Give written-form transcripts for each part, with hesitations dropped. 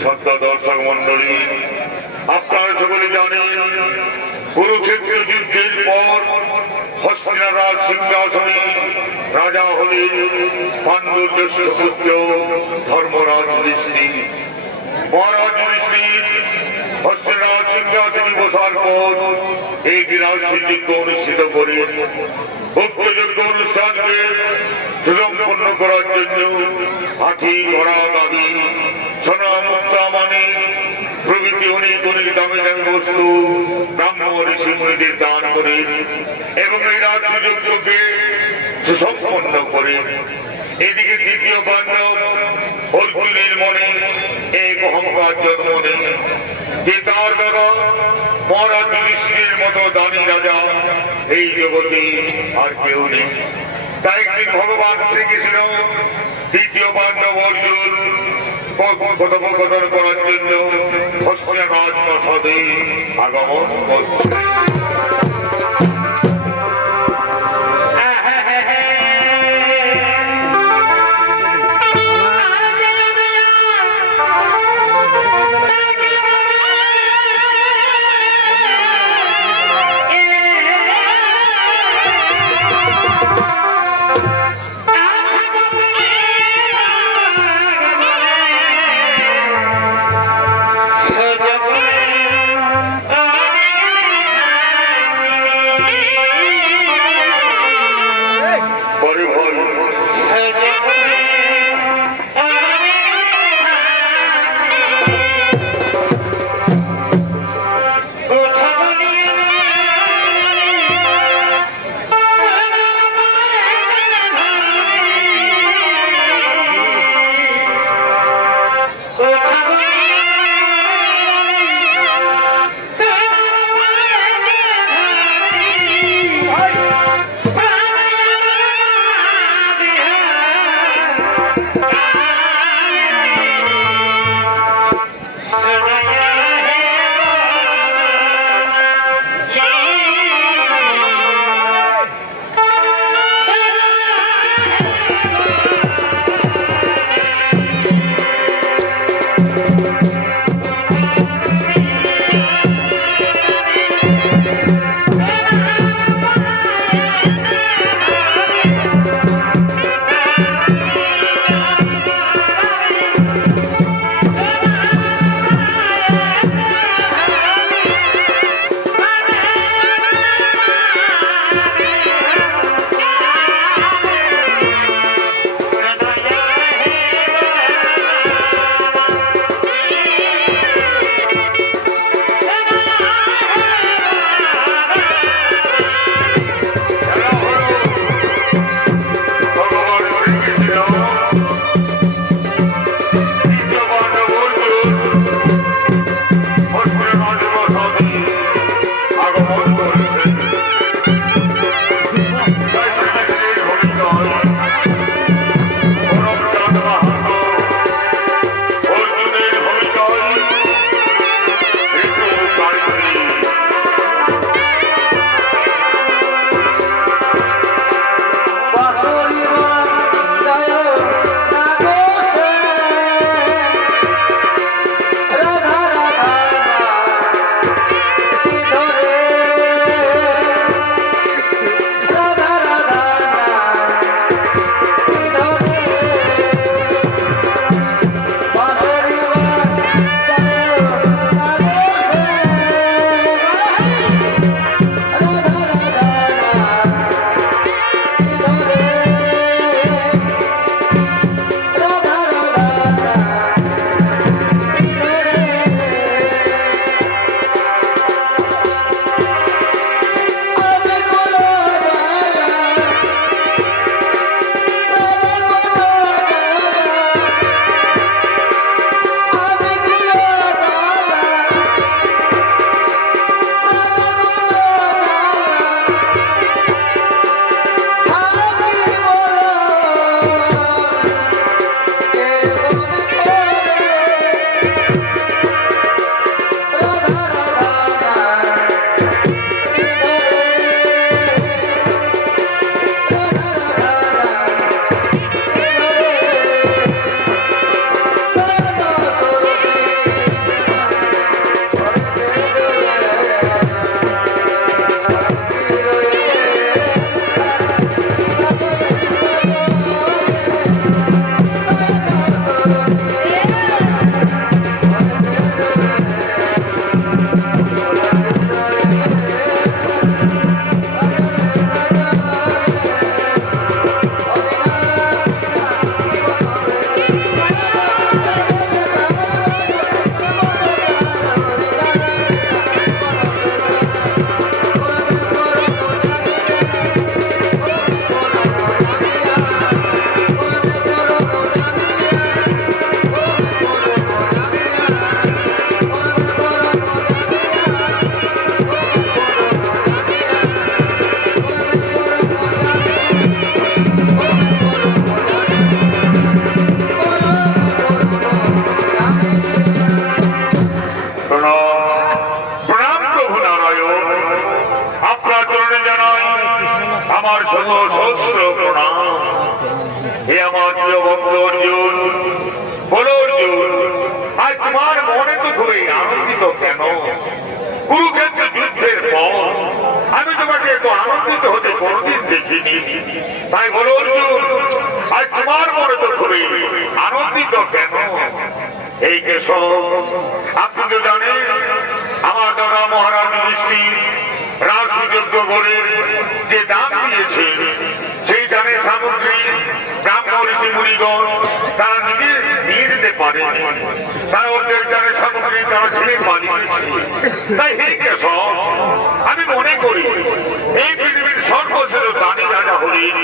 শ্রদ্ধা দর্শক মন্ডলী, আপনারা সকলে জানেন কুরুক্ষেত্র যুদ্ধের পর হস্তিনারাজ সিংহাসনে রাজা হলেন পাণ্ডুর জ্যেষ্ঠ পুত্র ধর্মরাজ যুধিষ্ঠির। মহারাজ যুধিষ্ঠির হস্তিনারাজ সিংহাসনে বসার পর এই রাজনীতিজ্ঞ অনুষ্ঠিত করে উক্তযোগ্য অনুষ্ঠানকে সুসম্পন্ন করার জন্য হাতি, ঘোড়া, গাড়ি, সোনা, মুক্তা, মানে প্রভৃতি অনেক অনেক দামি দামি বস্তু ব্রাহ্মণ ঋষি মুনিদের দান করে এবং এই রাজযজ্ঞকে সুসম্পন্ন করে। এদিকে দ্বিতীয় পাণ্ডব অর্জুনের মনে এক অহংকার জন্ম নেই যে তার দ্বারা মহারাজ যুধিষ্ঠিরের মতো দানী রাজা এই জগতে আর কেউ নেই। তাই একদিন ভগবান শ্রীকৃষ্ণ দ্বিতীয় পাণ্ডব অর্জুন কথোপকথন করার জন্য হস্তিনারাজ প্রাসাদে আগমন করছে। আমার প্রিয় ভক্ত অর্জুন, বলো অর্জুন, আজ তোমার মনে তো খুবই আনন্দিত কেন? কুরুক্ষেত্র যুদ্ধের পর আমি তোমাকে এত আনন্দিত হতে কোনোদিন দেখিনি, তাই বলো অর্জুন, আজ তোমার মনে তো খুবই আনন্দিত কেন? এই কেশব, আপনি তো জানেন আমার দাদা মহারাজ যুধিষ্ঠির রাজযজ্ঞ করে যে দান দিয়েছে, সেই দানের সামগ্রী ব্রাহ্মণ ঋষি মুনিগণ তারা নিজে নিয়ে যেতে পারে, তারা ওদের দানের সামগ্রী তারা ছেড়ে পালিয়েছে। তাই হে কেশব, আমি মনে করি এই পৃথিবীর সর্বশ্রেষ্ঠ দানী রাজা হলেন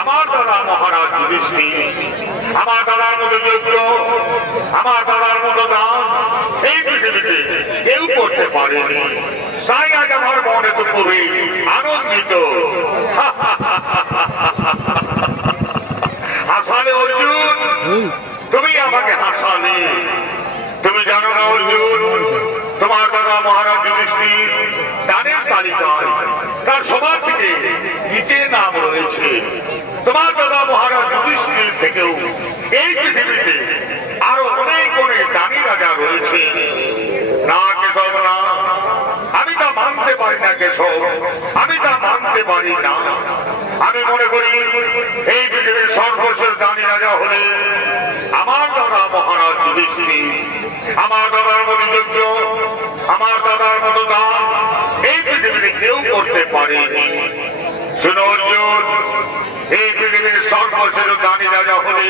আমার দাদা মহারাজ যুধিষ্ঠির। আমার দাদার মতো যজ্ঞ, আমার দাদার মতো দান এই পৃথিবীতে কেউ করতে পারেনি, তাই আজ আমার মনে তো খুবই আনন্দিত। হাসালে অর্জুন, তুমি আমাকে হাসালে। তুমি জানো না অর্জুন, তোমার দাদা মহারাজ যুধিষ্ঠির দানের তালিকায় তার সবার থেকে নিচে নাম রয়েছে। তোমার দাদা মহারাজ যুধিষ্ঠির থেকেও এই পৃথিবীতে আরো অনেক অনেক দানী রাজা রয়েছে। না কেশব না, আমি তা মানতে পারি না কেশব, আমি তা মানতে পারি না। আমি মনে করি এই পৃথিবীর সর্বশেষ দানী রাজা হলে আমার দাদা মহারাজ যুধিষ্ঠির। আমার দাদার মতো যজ্ঞ, আমার দাদার মতো দান এই পৃথিবীতে কেউ করতে পারেনি। শুনো অর্জুন, এই পৃথিবীর সর্বশেষ দানী রাজা হলে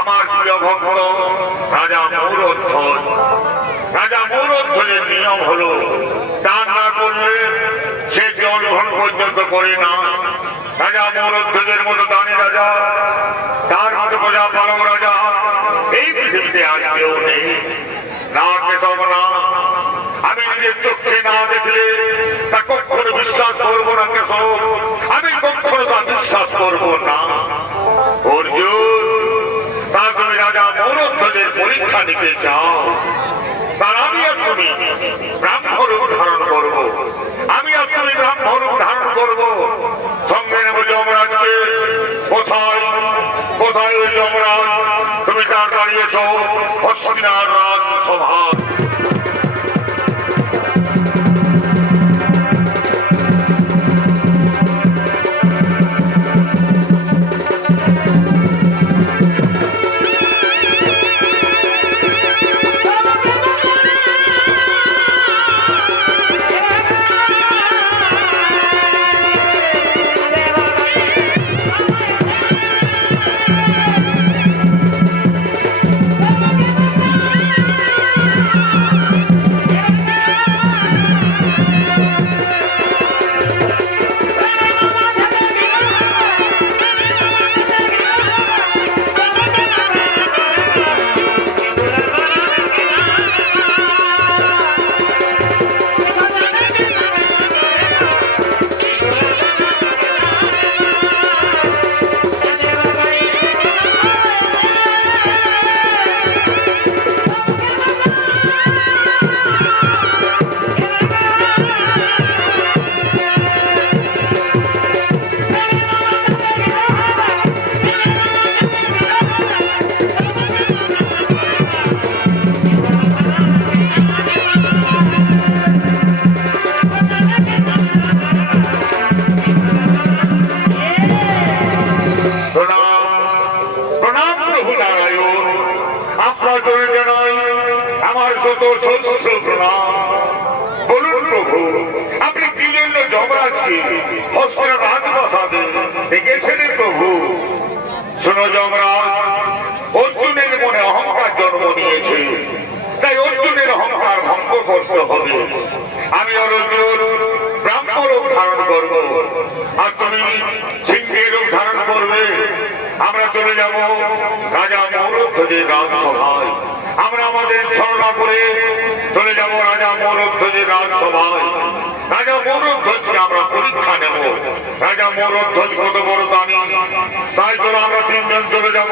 আমার প্রিয় ভক্ত রাজা মৌরধ্বজ। রাজা মৌরধ্বজের নিয়ম হলো দান না করলে সে জল গ্রহণ পর্যন্ত করে না। রাজা মৌরধ্বজের মতো দানী রাজা, তার মতো প্রজা পালক রাজা এই পৃথিবীতে আজ কেউ নেই। না কেশব না, আমি নিজের চোখে না দেখলে তা কখনো বিশ্বাস করবো না কেশব, আমি কখনো তা বিশ্বাস করবো না। অর্জুন, তা তুমি রাজা মৌরধ্বজের পরীক্ষা নিতে চাও, তার আমি আর তুমি ব্রাহ্মণ রূপ ধারণ করবো, আমি আর তুমি ব্রাহ্মণ রূপ ধারণ করবো। সঙ্গে নেব যমরাজকে। কোথায় কোথায় ওই যমরাজ? তুমি তার দাঁড়িয়েছ হস্তিনার রাজসভা। বলুন প্রভু, আপনি কি জন্য যমরাজকে হস্তিনার রাজপ্রাসাদে ডেকেছিলেন প্রভু? শোনো যমরাজ, অর্জুনের মনে অহংকার জন্ম নিয়েছে, তাই অর্জুনের অহংকার ভঙ্গ করতে হবে। আমি অর্জুন ব্রাহ্মণ রূপ ধারণ করব, আর তুমি সিংহের রূপ ধারণ করবে। আমরা চলে যাব রাজা মৌরধ্বজের রাজসভায়। আমরা আমাদের ছলনা করে চলে যাব রাজা মৌরধ্বজের রাজসভায়। রাজা মৌরধ্বজকে আমরা পরীক্ষা নেব, রাজা মৌরধ্বজ কত বড় দানি। তাই চলো আমরা তিনজন চলে যাব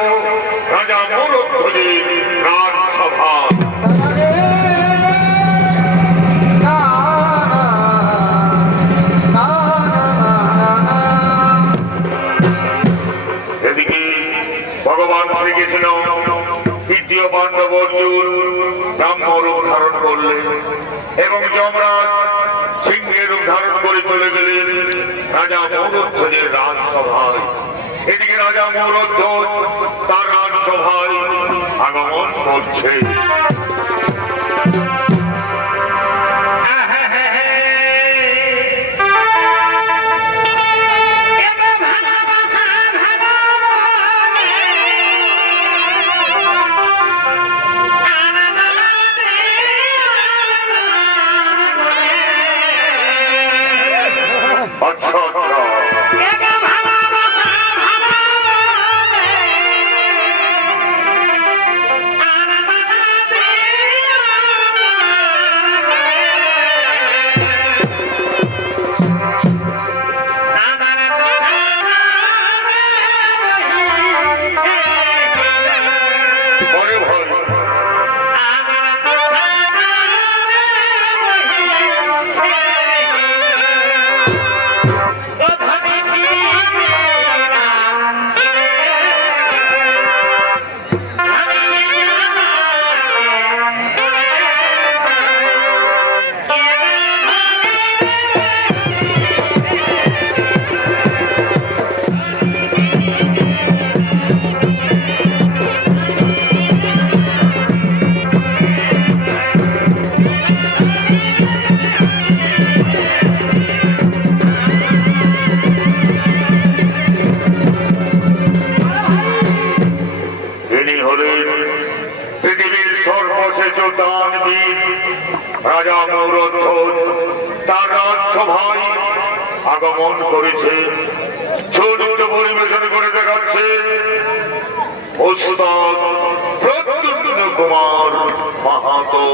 রাজা মৌরধ্বজের রাজসভায়। এদিকে ভগবান শ্রীকৃষ্ণ তৃতীয় পাণ্ডব অর্জুন ব্রাহ্ম রূপ ধারণ করলেন এবং যমরাজ সিংহের রূপ ধারণ করে চলে গেলেন রাজা মৌরধ্বজের রাজসভায়। এদিকে রাজা মৌরধ্বজ তার রাজসভায় আগমন করছে। রাজা মৌরধ্বজ তার রাজসভায় আগমন করেছে। ছোট পরিবেশন করে দেখাচ্ছে ওস্তাদ প্রদ্যুম্ন কুমার মাহাতো।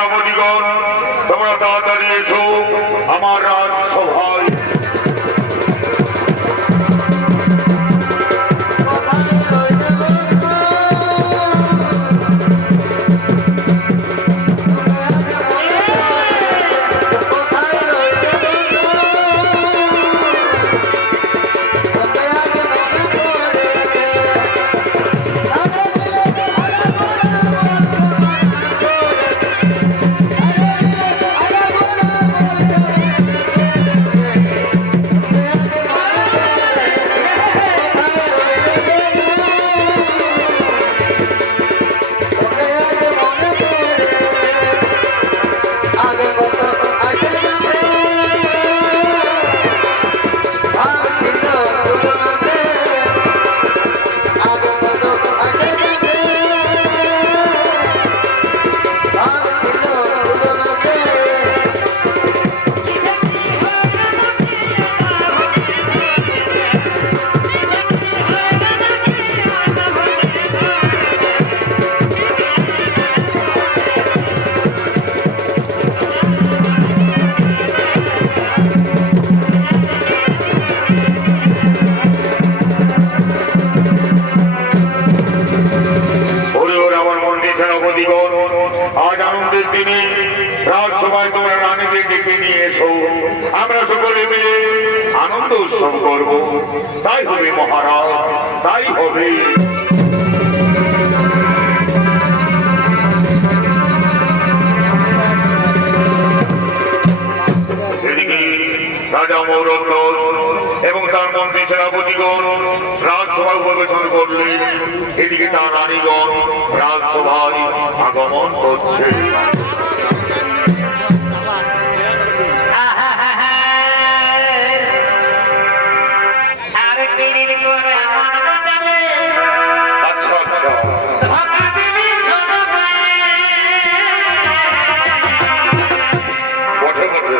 সেনাপতিগণ, তোমরা তাড়াতাড়ি এসো আমার রাজসভায়। আজ আনন্দের দিনে রাজসভায় তোমরা রানীকে ডেকে নিয়ে এসো, আমরা সকলে মিলে আনন্দ উৎসব করবো। তাই হবে মহারাজ, তাই হবে। এদিকে রাজা মৌরত্ন এবং তার মন্ত্রী সেনাপতিগণ রাজসভায় পরিবেশন করলেন, এদিকে তার রানীগণ রাজসভায় আগমন করছে। আচ্ছা আচ্ছা, বটে বটে।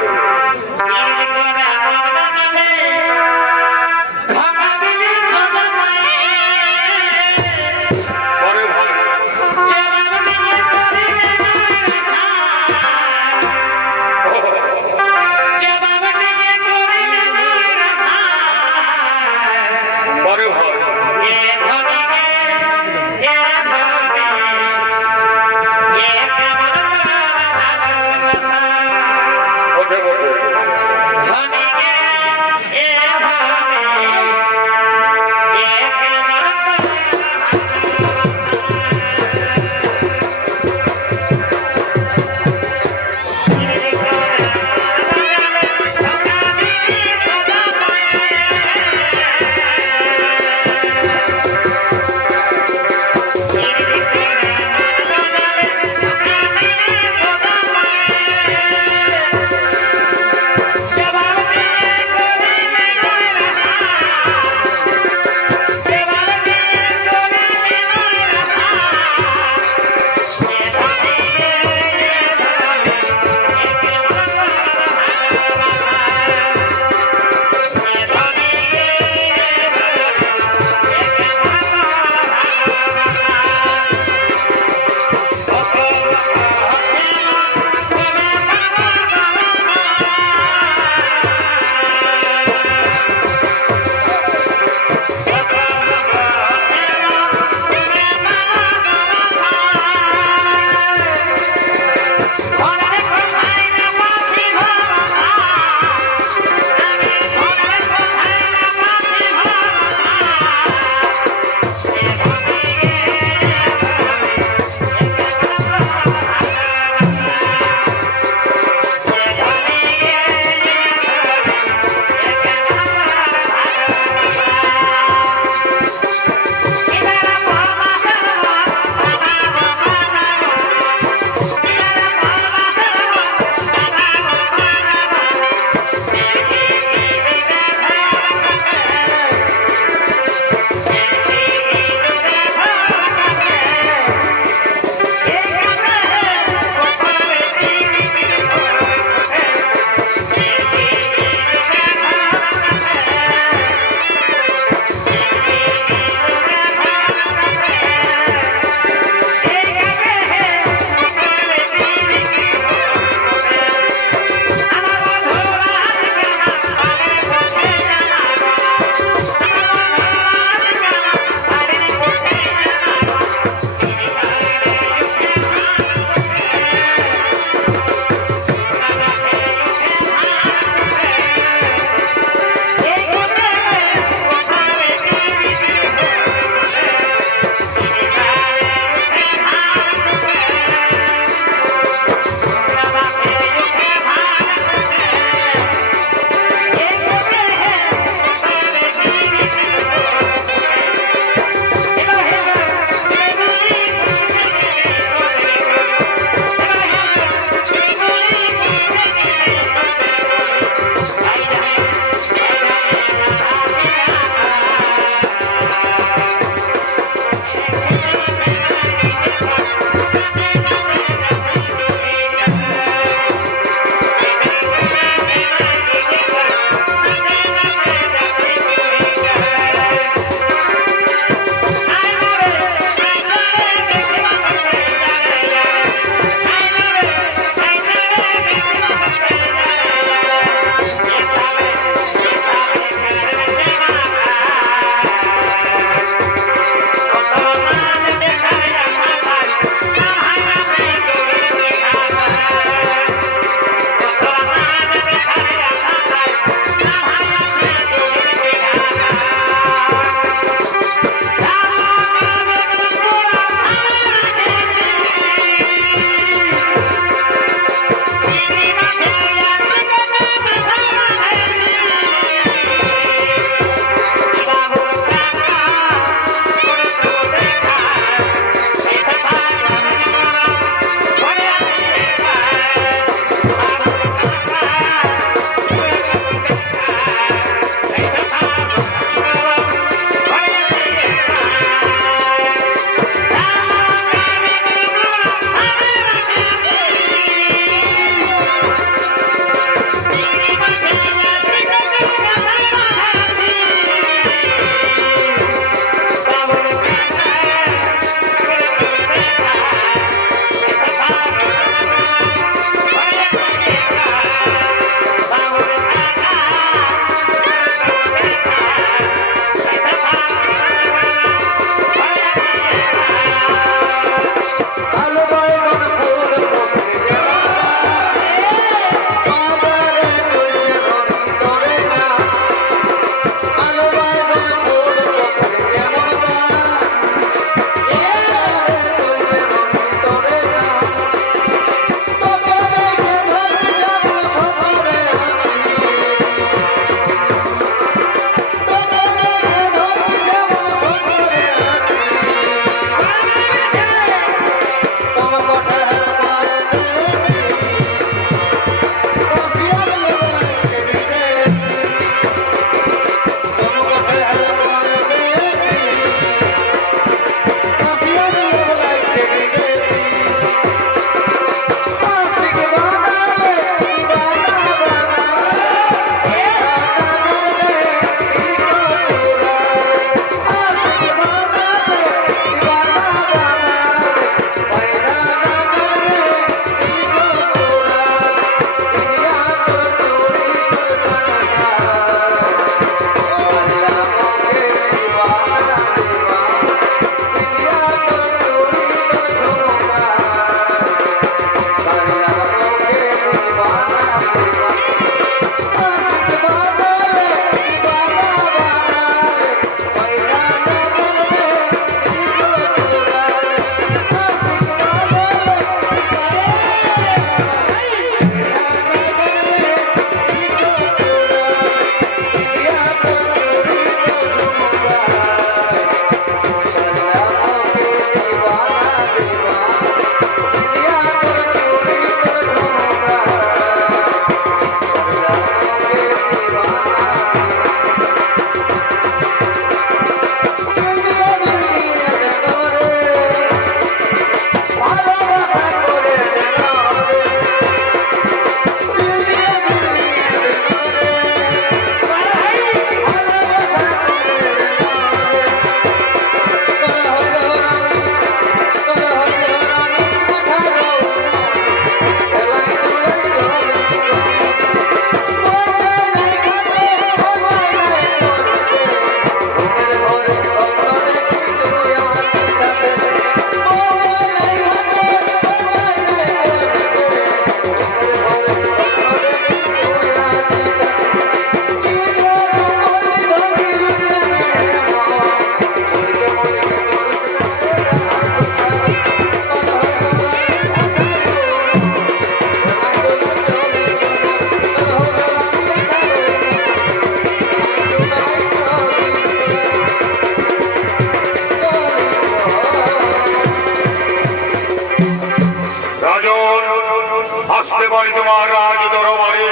দরবারে তোমার রাজ দরবারে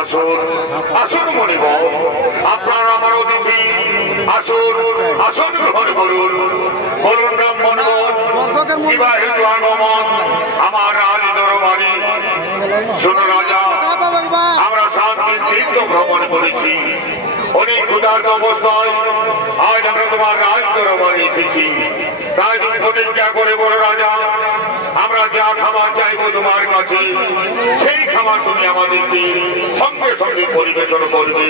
আসুন আসুন মনিব, আপনার আমার অতিথি আসুন আসুন গ্রহণ করুন। বলুন ব্রাহ্মণগণ, বিবাহিত আগমন আমার রাজ দরবারে। শুনুন রাজা, আমরা 7 দিন তীর্থ ভ্রমণ করেছি, অনেক ক্ষুধার্ত অবস্থায় আজ আমরা তোমার রাজ দরবারে এসেছি। তাই তুমি প্রতিজ্ঞা করে বলো রাজা, আমরা যা খাবার চাইবো তোমার কাছে সেই খাবার তুমি আমাদেরকে সঙ্গে সঙ্গে পরিবেশন করবে।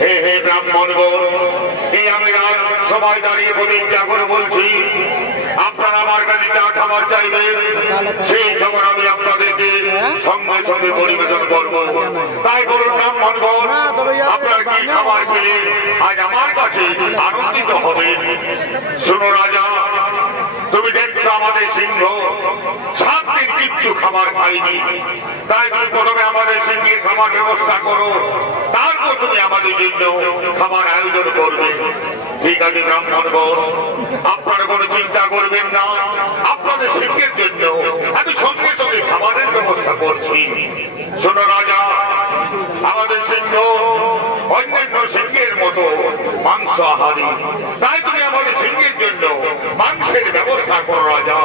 হে হে ব্রাহ্মণগণ, এই আমি রাজ সবাই দাঁড়িয়ে প্রতিজ্ঞা করে বলছি, আপনারা আমার কাছে যা খাবার চাইবেন সেই খাবার আমি আপনাদেরকে সঙ্গে সঙ্গে পরিবেশন করবো। তাই বলুন ব্রাহ্মণগণ, আপনার কি খাবার পেলে আজ আমার কাছে আনন্দিত হবে? শোনো রাজা, তুমি দেখছো আমাদের সিংহ 7 দিন কিচ্ছু খাবার খাইনি, তাই তুমি প্রথমে আমাদের সিংহের খাবার ব্যবস্থা করো, তারপর তুমি আমাদের জন্য খাবার আয়োজন করবে। ঠিক আছে ব্রাহ্মণগণ, আপনারা কোনো চিন্তা করবেন না, আপনাদের সিংহের জন্য আমি সঙ্গে সঙ্গে খাবারের ব্যবস্থা করছি। শোনো রাজা, আমাদের সিংহ অন্যান্য সিংহের মতো মাংস আহারী, তাই তুমি আমাদের সিংহের জন্য মাংসের ব্যবস্থা করো রাজা।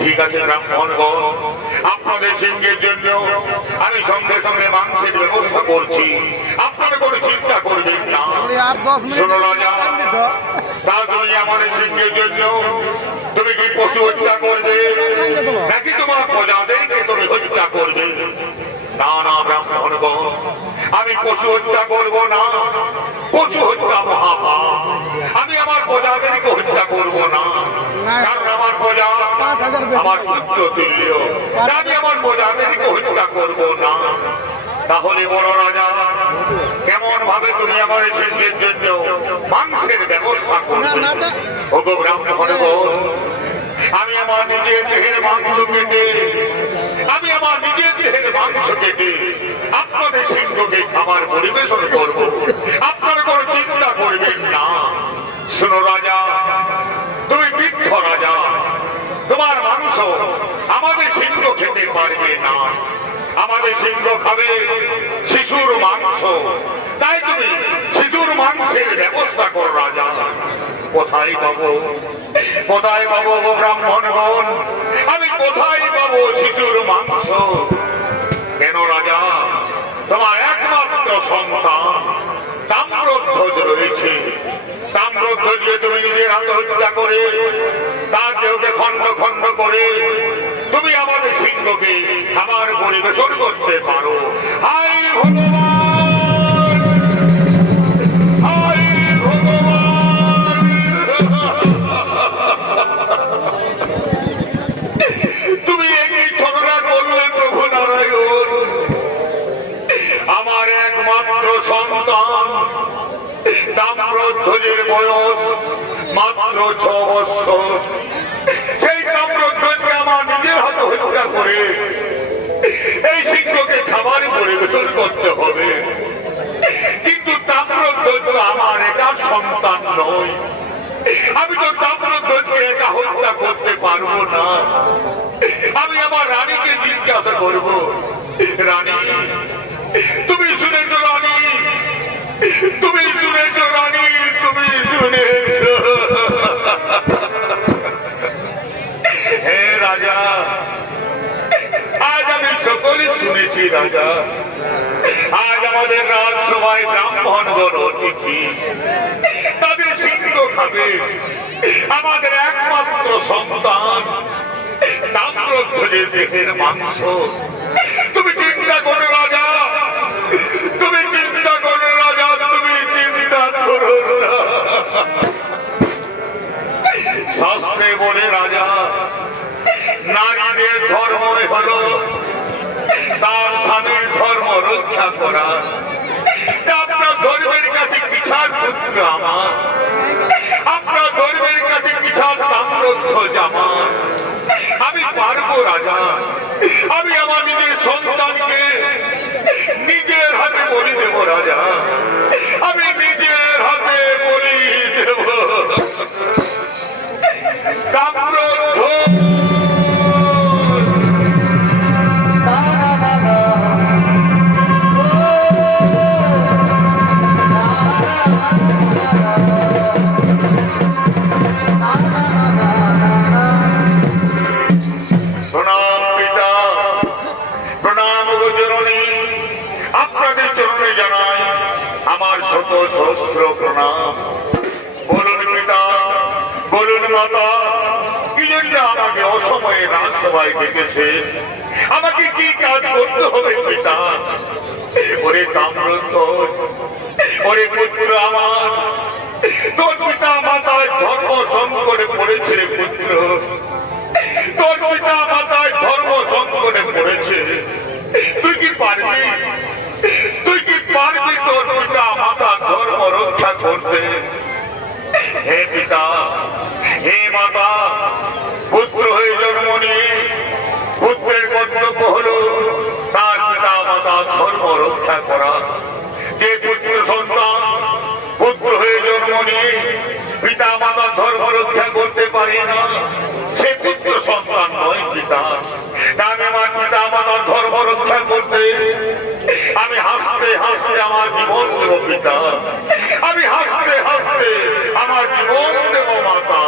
ঠিক আছে ব্রাহ্মণগণ, আপনাদের সিংহের জন্য আমি সঙ্গে সঙ্গে মাংসের ব্যবস্থা করছি, আপনারা কোনো চিন্তা করবেন না। শোনো রাজা, তা তুমি আমাদের সিংহের জন্য তুমি কি পশু হত্যা করবে নাকি তোমার প্রজাদেরকে তুমি হত্যা করবে? না না ব্রাহ্মণগণ, আমি পশু হত্যা করবো না, পশু হত্যা মহাপাপ। আমি আমার প্রজাদেরকে হত্যা করবো না, কারণ আমার প্রজা আমার পুত্র তুল্য, আমি আমার প্রজাদেরকে হত্যা করবো না। তাহলে বড় রাজা, কেমন ভাবে তুমি আমার সিংহের জন্য মাংসের ব্যবস্থা করবে? ওগো ব্রাহ্মণগণ, আমি আমার নিজের দেহের মাংস কেটে আপনাদের সিংহকে খাবার পরিবেশন করব, আপনারা কোনো চিন্তা করবেন না। শোনো রাজা, তুমি বৃদ্ধ রাজা, তোমার মাংস আমাদের সিংহ খেতে পারবে না, আমাদের সিংহ খাবে শিশুর মাংস, তাই তুমি শিশুর মাংসের ব্যবস্থা করো রাজা। কোথায় পাবো গো ব্রাহ্মণগণ, আমি কোথায় পাবো শিশুর মাংস? কেন রাজা, তোমার একমাত্র সন্তান তাম্রধ্বজ রয়েছে, তাম্রধ্বজকে তুমি নিজের হাতে হত্যা করে তার দেহকে খণ্ড খণ্ড করে তুমি আমাদের সিংহকে খাবার পরিবেশন করতে পারো। হায় ভগবান, হায় ভগবান, তুমি একই ঘটনা করলে প্রভু নারায়ণ। আমার একমাত্র সন্তান তাম্রধ্বজের বয়স মাত্র 6 বছর, সেই তাম্রধ্বজকে আমার নিজের হাতে হত্যা করে এই সিংহকে খাবার পরিবেশন করতে হবে। কিন্তু তাম্রধ্বজ আমার একার সন্তান নয়, আমি তো তাম্রধ্বজকে একা হত্যা করতে পারবো না। আমি আমার রানীকে জিজ্ঞাসা করব, রানী তুমি শুনেছো? রানী তুমি শুনেছো? রানী তুমি শুনেছো? হে রাজা, আজ আমি সকলে শুনেছি রাজা, আজ আমাদের রাজসভায় ব্রাহ্মণগণ অতিথি, তাদের সিংহ খাবে আমাদের একমাত্র সন্তান তাম্রধ্বজের দেহের মাংস। তুমি চিন্তা করো রাজা, তুমি চিন্তা করো রাজা, তুমি চিন্তা করো না। শাস্ত্রে বলে রাজা, নারীদের ধর্ম হলো তার স্বামীর ধর্ম রক্ষা করা। আপনার ধর্মের কাছে পিছার পুত্র আমার, আপনার ধর্মের কাছে পিছার তাম্রধ্বজ আমার। আমি পারবো রাজা, আমি আমার নিজের সন্তানকে নিজের হাতে বলি দেব রাজা, আমি নিজের হাতে বলি দেব। তাম্রধ্বজ জানাই আমার শত সহস্র প্রণাম। বলুন পিতা, বলুন মাতা, কি জন্য আমাকে অসময়ে রাজসভায় ডেকেছে? আমাকে কি কাজ করতে হবে পিতা? ওরে তাম্রধ্বজ, ওরে পুত্র আমার, তোর পিতা মাতায় ধর্ম সংকটে পড়েছে রে পুত্র। তোর পিতা মাতায় ধর্ম সংকটে পড়েছে। তুই কি পারবি? তুই কি পারবি তোর পিতা মাতার ধর্ম রক্ষা করতে? হে পিতা, হে মাতা, পুত্র হয়ে জন্ম নিয়ে পুত্রের কর্তব্য হলো তার পিতা মাতার ধর্ম রক্ষা করা। যে পুত্র সন্তান পুত্র হয়ে জন্ম নিয়ে পিতা মাতার ধর্ম রক্ষা করতে পারে না, সে পুত্র সন্তান নয় পিতা। আমি আমার পিতা মাতার ধর্ম রক্ষা করতে আমি হাসতে হাসতে আমার জীবন দেব পিতা। আমি হাসতে হাসতে আমার জীবন দেব মাতা।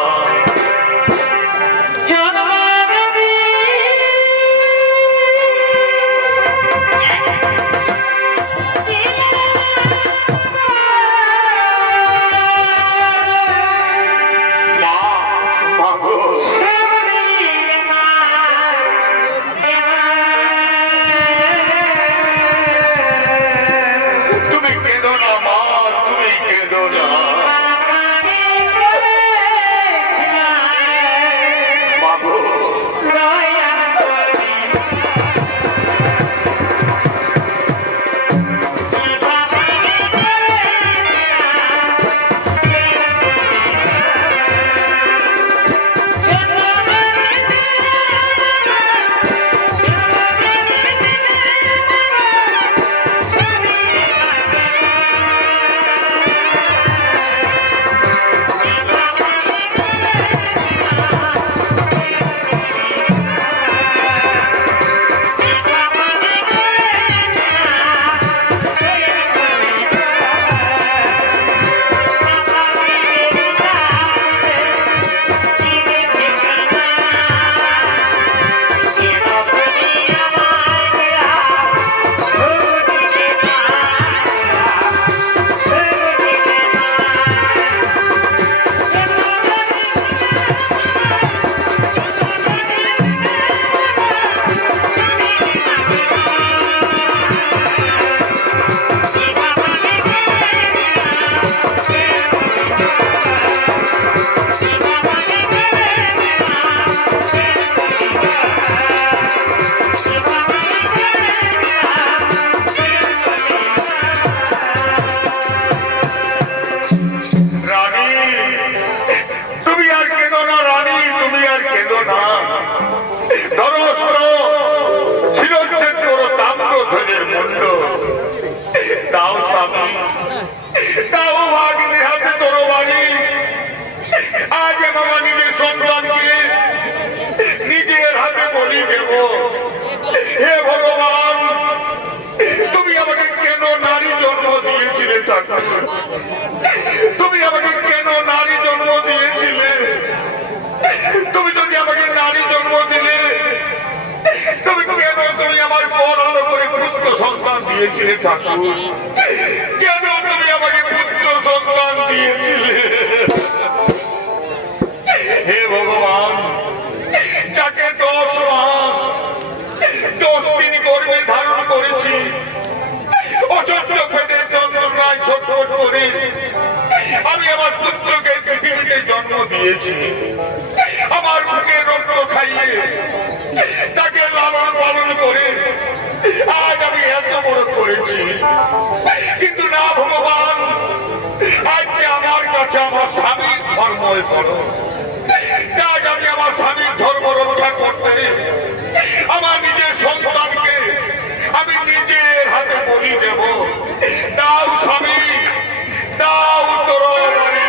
হে ভগবান, তুমি আমাকে কেন নারী জন্ম দিয়েছিলে? তুমি আমাকে কেন নারী জন্ম দিয়েছিলে? তুমি যদি আমাকে নারী জন্ম দিলে, তুমি কেন তুমি আমার বড় করে পুত্র সন্তান দিয়েছিলে ঠাকুর? কেন তুমি আমাকে পুত্র সন্তান দিয়েছিলে? হে ভগবান, যাকে 10 মাস 10 দিন গর্ভে ধারণ করেছি, অসহ্য পেটের যন্ত্রণায় ছটফট করে আমি আমার পুত্রকে পৃথিবীতে জন্ম দিয়েছি। আমার বুকে রক্ত খাইয়ে তাকে লালন পালন করে আজ আমি এত বড় করেছি। কিন্তু না ভগবান, আজকে আমার কাছে আমার স্বামীর ধর্মই বড়। আজ আমি আমার স্বামীর ধর্ম রক্ষা করতে আমার নিজের সন্তানকে আমি নিজের হাতে বলি দেব। দাও স্বামী, দাও তরবারি।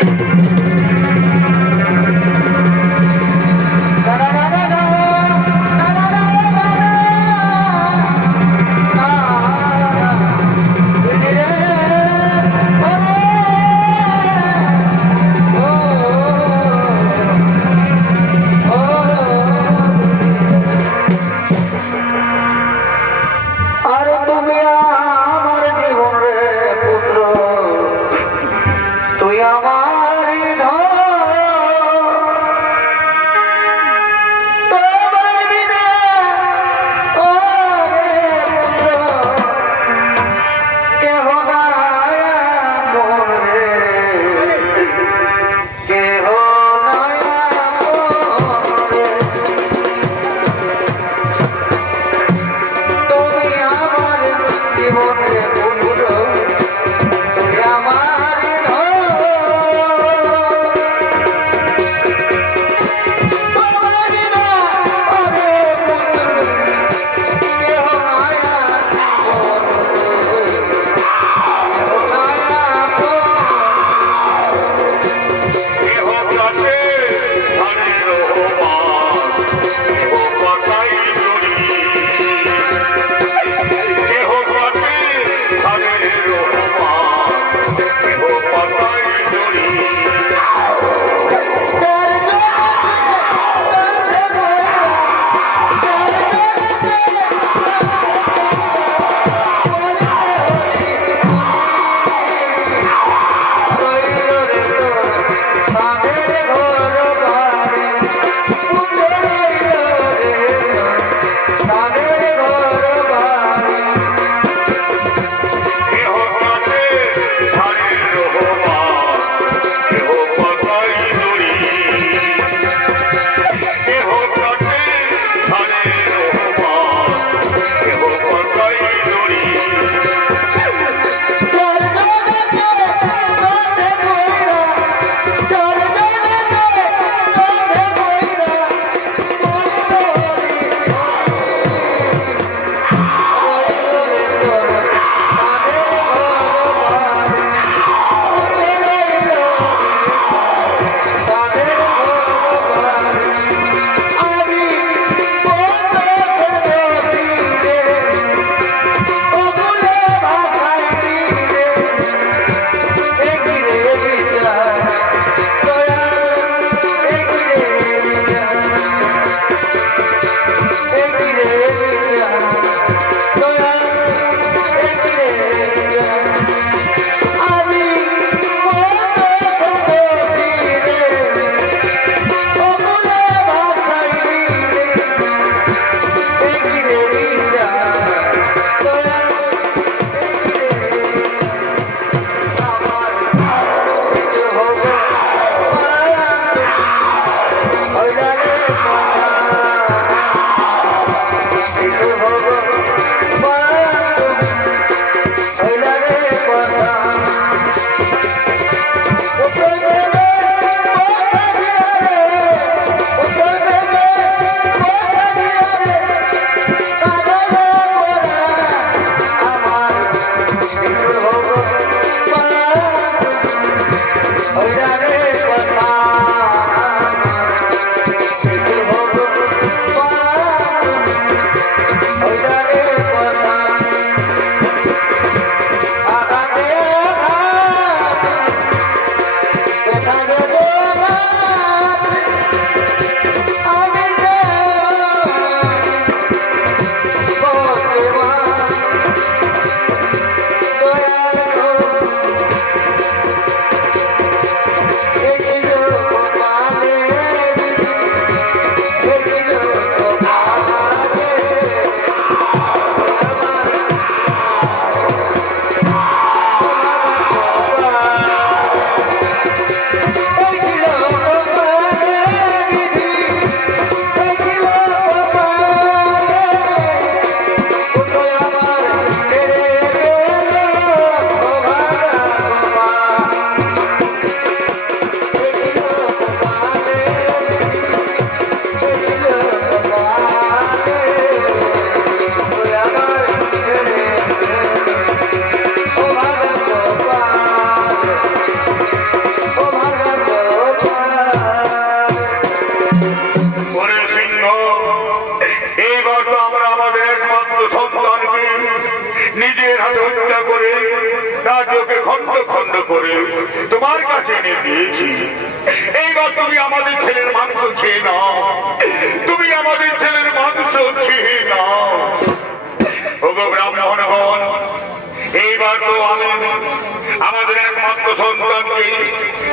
নিজের হাতে হত্যা করে রাজ্যকে খন্ড খন্ড করে তোমার কাছে এনে দিয়েছি। এইবার তুমি আমাদের ছেলের মাংস খেয়ে নাও, তুমি আমাদের ছেলের মাংস খেয়ে নাও। ওগো ব্রাহ্মণগণ, এইবার তো আমি আমাদের একমাত্র সন্তানকে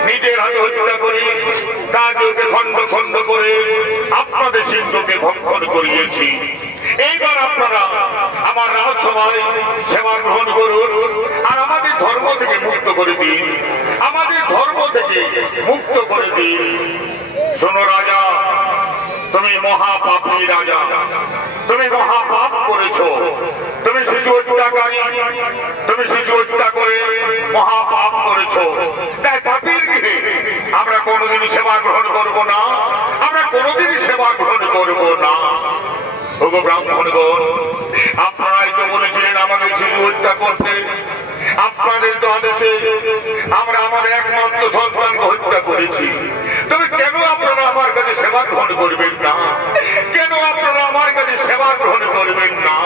নিজের হাতে হত্যা করে রাজ্যকে খন্ড খন্ড করে আপনাদের সিন্ধুকে ভক্ষণ করিয়েছি। এইবার আপনারা আমার রাজসভায় সেবা গ্রহণ করুন আর আমাদের ধর্ম থেকে মুক্ত করে দিন, আমাদের ধর্ম থেকে মুক্ত করে দিন। শোনো রাজা, তুমি মহাপাপী রাজা, তুমি মহাপাপ করেছো, তুমি শিশু হত্যাকারী, তুমি শিশু হত্যা করে মহাপাপ করেছো। তাই পাপীর গৃহে আমরা কোনোদিনই সেবা গ্রহণ করব না, আমরা কোনোদিনই সেবা গ্রহণ করব না। ওগো ব্রাহ্মণগণ, আপনারাই তো বলেছিলেন আমাদের শিশু হত্যা করতে, আপনাদের তো আদেশে আমরা আমার একমাত্র সন্তানকে হত্যা করেছি। তবে কেন আপনারা আমার কাছে সেবা গ্রহণ করবেন না? কেন আপনারা আমার কাছে সেবা গ্রহণ করবেন না?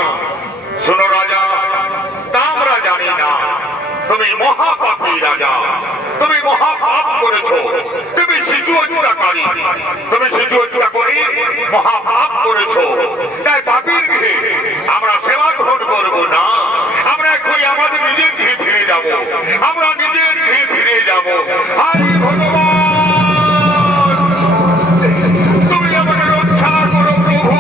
শোনো রাজা, তা আমরা জানি না, তুমি মহাপাপী রাজা, তুমি মহাপাপ করেছো, তুমি শিশু হত্যাকারী, তুমি শিশু হত্যা করে মহাপাপ করেছো। তাই পাপীর গৃহে আমরা সেবা গ্রহণ করবো না, আমরা এখনই আমাদের নিজের গৃহে ফিরে যাবো, আমরা নিজের গৃহে ফিরে যাবো। হরি ভগবান, তুমি আমাকে রক্ষা করো প্রভু,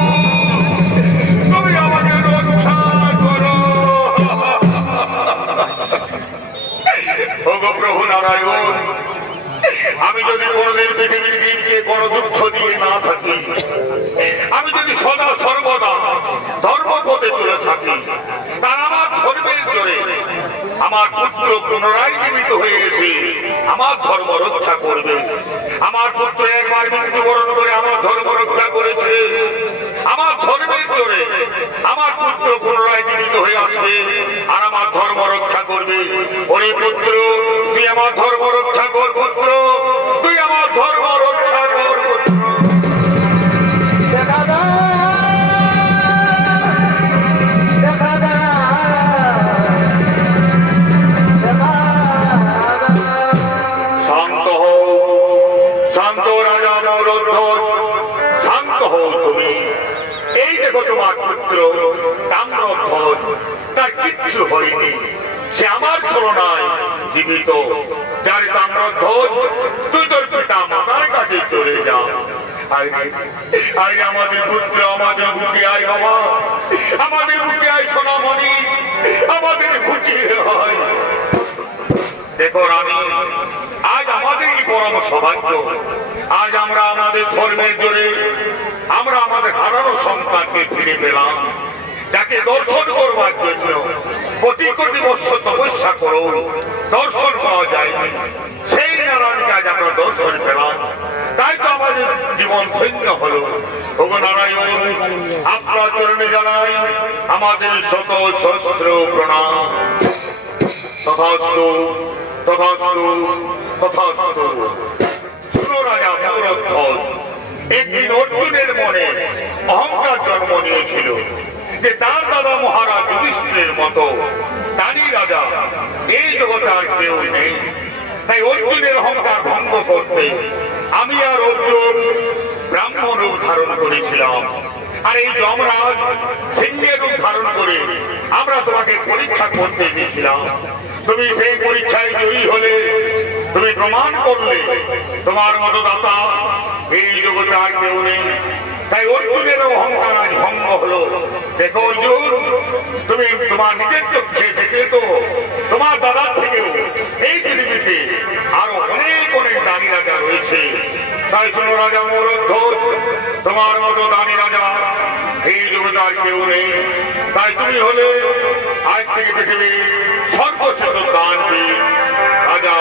তুমি আমাকে রক্ষা করো। ওগো প্রভু নারায়ণ, আমি যদি কোনদিন পৃথিবীর জীবকে কোন দুঃখ দিয়ে না থাকি, আমি যদি সদা সর্বদা ধর্ম পথে চলে থাকি, তার আমার ধর্মের জোরে আমার পুত্র পুনরায় জীবিত হয়ে গেছে, আমার ধর্ম রক্ষা করবে। আমার পুত্র একবার মৃত্যুবরণ করে আমার ধর্ম রক্ষা করেছে, আমার ধর্মের জোরে আমার পুত্র পুনরায় জীবিত হয়ে আসবে আর আমার ধর্ম রক্ষা করবে। ওরে পুত্র, তুই আমার ধর্ম রক্ষা কর পুত্র, তুই আমার ধর্ম রক্ষা কর পুত্র। শান্ত হও, শান্ত রাজা মৌরধ্বজ, শান্ত হও তুমি। এই দেখো তোমার পুত্র তাম্রধ্বজ তার কিচ্ছু হয়নি, সে আমার ছলনায় জীবিত। যার তাম্রধ্বজ তুই তোর পিতা মাতার কাছে চলে যা। আরে আমাদের পুত্র আমাদের বুকে আয় বাবা, আমাদের বুকে আয় সোনামণি, আমাদের বুকে হয়। দেখো রানী, আজ আমাদের এই পরম সৌভাগ্য, আজ আমরা আমাদের ধর্মের জোরে আমরা আমাদের হারানো সন্তানকে ফিরে পেলাম, যাকে দর্শন করবার জন্য কোটি কোটি বছর তপস্যা করো দর্শন পাওয়া যায়নি, সেই নারায়ণকে আজ আমরা দর্শন পেলাম, তাই তো আমাদের জীবন ধন্য হলো। ওগো নারায়ণ, আপনার চরণে জানাই আমাদের শত সহস্র প্রণাম। তথাস্তু তথাস্তু তথাস্তু। শুনো রাজা মূরধ্বজ, একদিন অর্জুনের মনে অহংকার জন্ম নিয়েছিল যে তার দাদা মহারাজ যুধিষ্ঠিরের মতো তারই রাজা এই জগতে আর কেউ নেই। তাই অর্জুনের অহংকার ভঙ্গ করতে আমি আর অর্জুন ব্রাহ্মণ রূপ ধারণ করেছিলাম। আর এই যমরাজ সিংহের রূপ ধারণ করে আমরা তোমাকে পরীক্ষা করতে গিয়েছিলাম। তুমি সেই পরীক্ষায় জয়ী হলে, তুমি প্রমাণ করলে তোমার মতো দাতা এই জগতে আর কেউ নেই। তাই অর্জুনের অহংকার আজ ভঙ্গ হলো। দেখো অর্জুন, তুমি তোমার নিজের চোখে দেখে তো তোমার দাদার থেকেও এই পৃথিবীতে আরো অনেক অনেক দানি রাজা রয়েছে। তাই শোনো রাজা মূরধ্বজ, তোমার মতো দানি রাজা এই জগতে আর কেউ নেই। তাই তুমি হলে আজ থেকে পৃথিবীর সর্বশ্রেষ্ঠ দানবীর রাজা।